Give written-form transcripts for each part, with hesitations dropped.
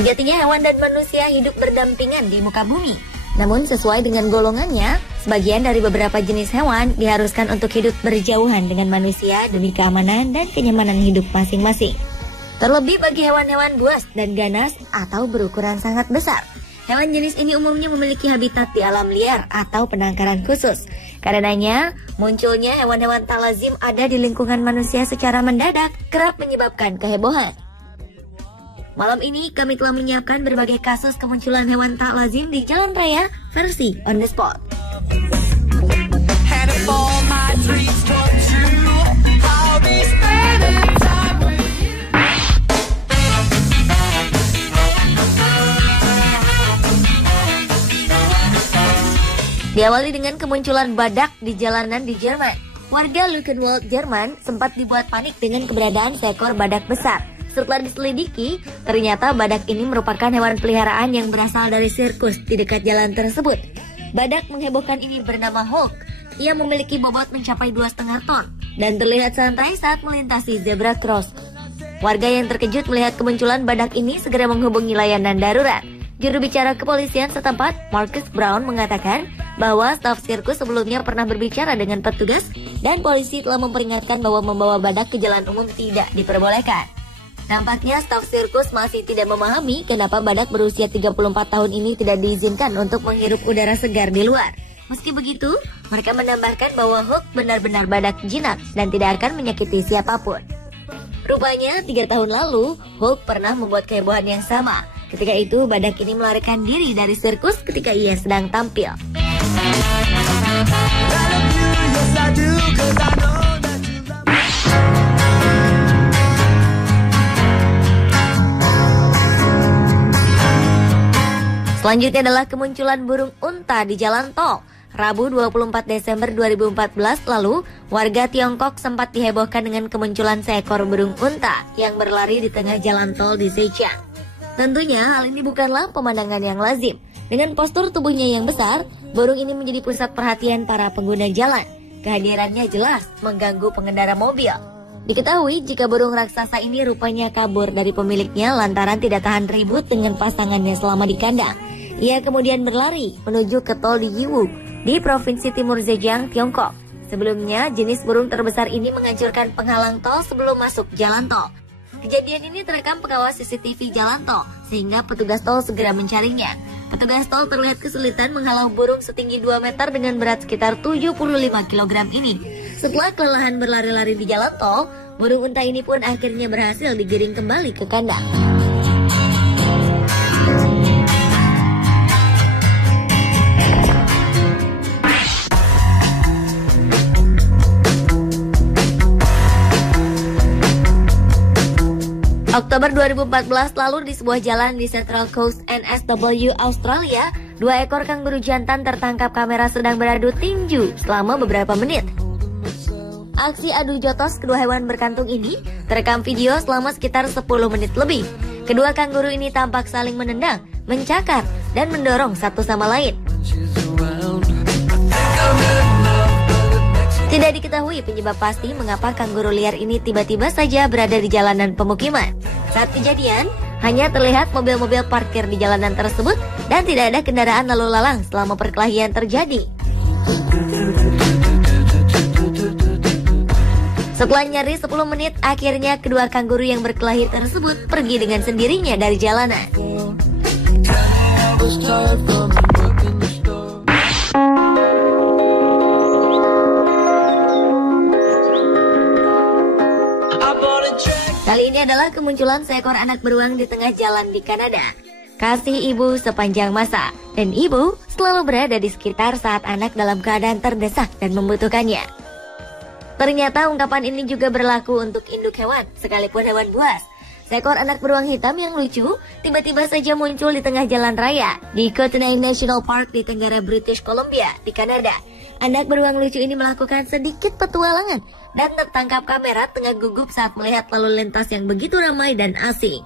Sejatinya hewan dan manusia hidup berdampingan di muka bumi. Namun sesuai dengan golongannya, sebagian dari beberapa jenis hewan diharuskan untuk hidup berjauhan dengan manusia demi keamanan dan kenyamanan hidup masing-masing. Terlebih bagi hewan-hewan buas dan ganas atau berukuran sangat besar. Hewan jenis ini umumnya memiliki habitat di alam liar atau penangkaran khusus. Karenanya, munculnya hewan-hewan tak lazim ada di lingkungan manusia secara mendadak kerap menyebabkan kehebohan. Malam ini kami telah menyiapkan berbagai kasus kemunculan hewan tak lazim di jalan raya versi On The Spot. Diawali dengan kemunculan badak di jalanan di Jerman. Warga Luckenwald, Jerman sempat dibuat panik dengan keberadaan seekor badak besar. Setelah diselidiki, ternyata badak ini merupakan hewan peliharaan yang berasal dari sirkus di dekat jalan tersebut. Badak menghebohkan ini bernama Hulk. Ia memiliki bobot mencapai 2,5 ton dan terlihat santai saat melintasi zebra cross. Warga yang terkejut melihat kemunculan badak ini segera menghubungi layanan darurat. Juru bicara kepolisian setempat, Marcus Brown, mengatakan bahwa staf sirkus sebelumnya pernah berbicara dengan petugas dan polisi telah memperingatkan bahwa membawa badak ke jalan umum tidak diperbolehkan. Nampaknya staf sirkus masih tidak memahami kenapa badak berusia 34 tahun ini tidak diizinkan untuk menghirup udara segar di luar. Meski begitu, mereka menambahkan bahwa Hulk benar-benar badak jinak dan tidak akan menyakiti siapapun. Rupanya 3 tahun lalu, Hulk pernah membuat kehebohan yang sama. Ketika itu, badak ini melarikan diri dari sirkus ketika ia sedang tampil. Selanjutnya adalah kemunculan burung unta di jalan tol. Rabu 24 Desember 2014 lalu, warga Tiongkok sempat dihebohkan dengan kemunculan seekor burung unta yang berlari di tengah jalan tol di Zhejiang. Tentunya hal ini bukanlah pemandangan yang lazim. Dengan postur tubuhnya yang besar, burung ini menjadi pusat perhatian para pengguna jalan. Kehadirannya jelas mengganggu pengendara mobil. Diketahui jika burung raksasa ini rupanya kabur dari pemiliknya lantaran tidak tahan ribut dengan pasangannya selama di kandang. Ia kemudian berlari menuju ke tol di Yiwu di Provinsi Timur Zhejiang, Tiongkok. Sebelumnya, jenis burung terbesar ini menghancurkan penghalang tol sebelum masuk jalan tol. Kejadian ini terekam pengawas CCTV jalan tol, sehingga petugas tol segera mencarinya. Petugas tol terlihat kesulitan menghalau burung setinggi 2 meter dengan berat sekitar 75 kg ini. Setelah kelelahan berlari-lari di jalan tol, burung unta ini pun akhirnya berhasil digiring kembali ke kandang. Oktober 2014 lalu di sebuah jalan di Central Coast NSW Australia, 2 ekor kanguru jantan tertangkap kamera sedang beradu tinju selama beberapa menit. Aksi adu jotos kedua hewan berkantung ini terekam video selama sekitar 10 menit lebih. Kedua kanguru ini tampak saling menendang, mencakar, dan mendorong satu sama lain. Tidak diketahui penyebab pasti mengapa kanguru liar ini tiba-tiba saja berada di jalanan pemukiman. Saat kejadian, hanya terlihat mobil-mobil parkir di jalanan tersebut dan tidak ada kendaraan lalu lalang selama perkelahian terjadi. Setelah nyaris 10 menit, akhirnya kedua kanguru yang berkelahi tersebut pergi dengan sendirinya dari jalanan. Kali ini adalah kemunculan seekor anak beruang di tengah jalan di Kanada. Kasih ibu sepanjang masa, dan ibu selalu berada di sekitar saat anak dalam keadaan terdesak dan membutuhkannya. Ternyata ungkapan ini juga berlaku untuk induk hewan, sekalipun hewan buas. Seekor anak beruang hitam yang lucu tiba-tiba saja muncul di tengah jalan raya di Kootenay National Park di tenggara British Columbia di Kanada. Anak beruang lucu ini melakukan sedikit petualangan dan tertangkap kamera tengah gugup saat melihat lalu lintas yang begitu ramai dan asing.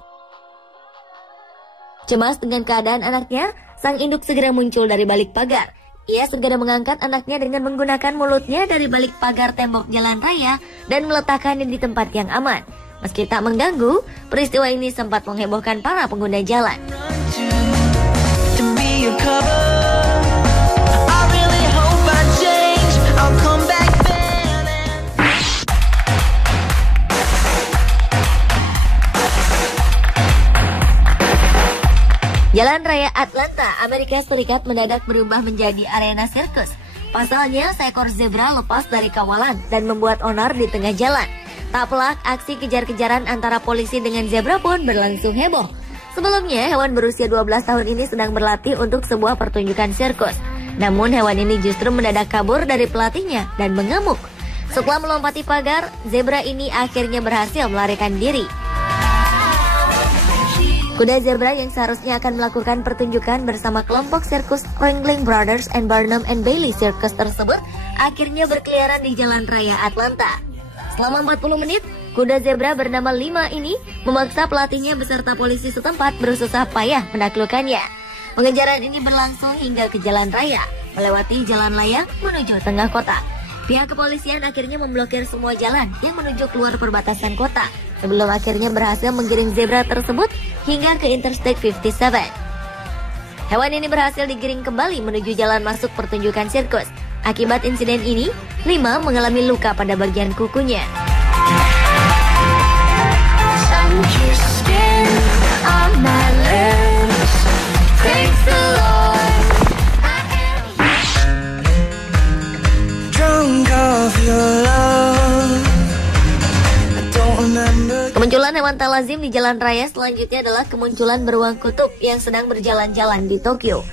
Cemas dengan keadaan anaknya, sang induk segera muncul dari balik pagar. Ia segera mengangkat anaknya dengan menggunakan mulutnya dari balik pagar tembok jalan raya dan meletakkannya di tempat yang aman. Meski tak mengganggu, peristiwa ini sempat menghebohkan para pengguna jalan. Jalan Raya Atlanta, Amerika Serikat mendadak berubah menjadi arena sirkus. Pasalnya, seekor zebra lepas dari kawalan dan membuat onar di tengah jalan. Tak pelak, aksi kejar-kejaran antara polisi dengan zebra pun berlangsung heboh. Sebelumnya, hewan berusia 12 tahun ini sedang berlatih untuk sebuah pertunjukan sirkus. Namun, hewan ini justru mendadak kabur dari pelatihnya dan mengamuk. Setelah melompati pagar, zebra ini akhirnya berhasil melarikan diri. Kuda zebra yang seharusnya akan melakukan pertunjukan bersama kelompok sirkus Ringling Brothers and Barnum and Bailey Circus tersebut akhirnya berkeliaran di Jalan Raya Atlanta. Selama 40 menit, kuda zebra bernama Lima ini memaksa pelatihnya beserta polisi setempat berusaha payah menaklukkannya. Pengejaran ini berlangsung hingga ke jalan raya, melewati jalan layang menuju tengah kota. Pihak kepolisian akhirnya memblokir semua jalan yang menuju keluar perbatasan kota, sebelum akhirnya berhasil menggiring zebra tersebut hingga ke Interstate 57. Hewan ini berhasil digiring kembali menuju jalan masuk pertunjukan sirkus. Akibat insiden ini, Lima mengalami luka pada bagian kukunya. Kemunculan hewan tak lazim di jalan raya selanjutnya adalah kemunculan beruang kutub yang sedang berjalan-jalan di Tokyo.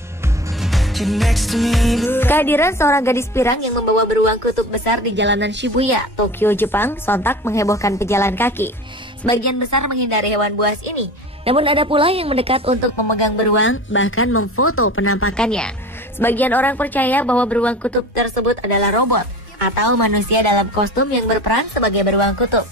Kehadiran seorang gadis pirang yang membawa beruang kutub besar di jalanan Shibuya, Tokyo, Jepang, sontak menghebohkan pejalan kaki. Sebagian besar menghindari hewan buas ini, namun ada pula yang mendekat untuk memegang beruang, bahkan memfoto penampakannya. Sebagian orang percaya bahwa beruang kutub tersebut adalah robot atau manusia dalam kostum yang berperan sebagai beruang kutub.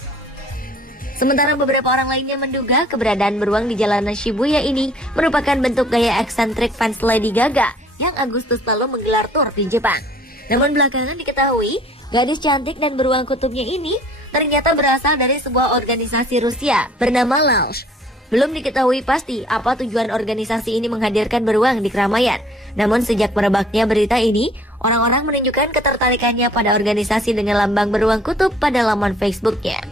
Sementara beberapa orang lainnya menduga keberadaan beruang di jalanan Shibuya ini merupakan bentuk gaya eksentrik fans Lady Gaga yang Agustus lalu menggelar tur di Jepang. Namun belakangan diketahui, gadis cantik dan beruang kutubnya ini ternyata berasal dari sebuah organisasi Rusia bernama Lausch. Belum diketahui pasti apa tujuan organisasi ini menghadirkan beruang di keramaian. Namun sejak merebaknya berita ini, orang-orang menunjukkan ketertarikannya pada organisasi dengan lambang beruang kutub pada laman Facebooknya.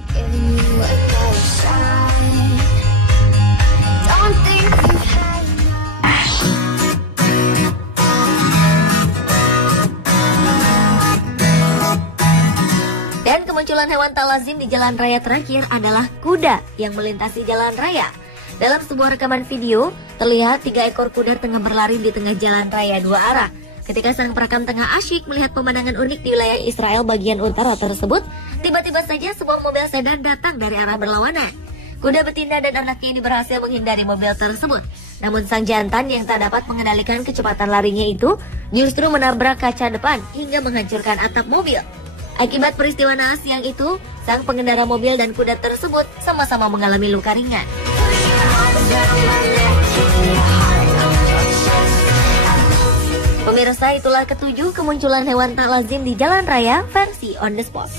Dan kemunculan hewan tak lazim di jalan raya terakhir adalah kuda yang melintasi jalan raya. Dalam sebuah rekaman video, terlihat 3 ekor kuda tengah berlari di tengah jalan raya 2 arah. Ketika sang perekam tengah asyik melihat pemandangan unik di wilayah Israel bagian utara tersebut, tiba-tiba saja sebuah mobil sedan datang dari arah berlawanan. Kuda betina dan anaknya ini berhasil menghindari mobil tersebut. Namun sang jantan yang tak dapat mengendalikan kecepatan larinya itu justru menabrak kaca depan hingga menghancurkan atap mobil. Akibat peristiwa naas yang itu, sang pengendara mobil dan kuda tersebut sama-sama mengalami luka ringan. Pemirsa, itulah ketujuh kemunculan hewan tak lazim di jalan raya versi on the spot.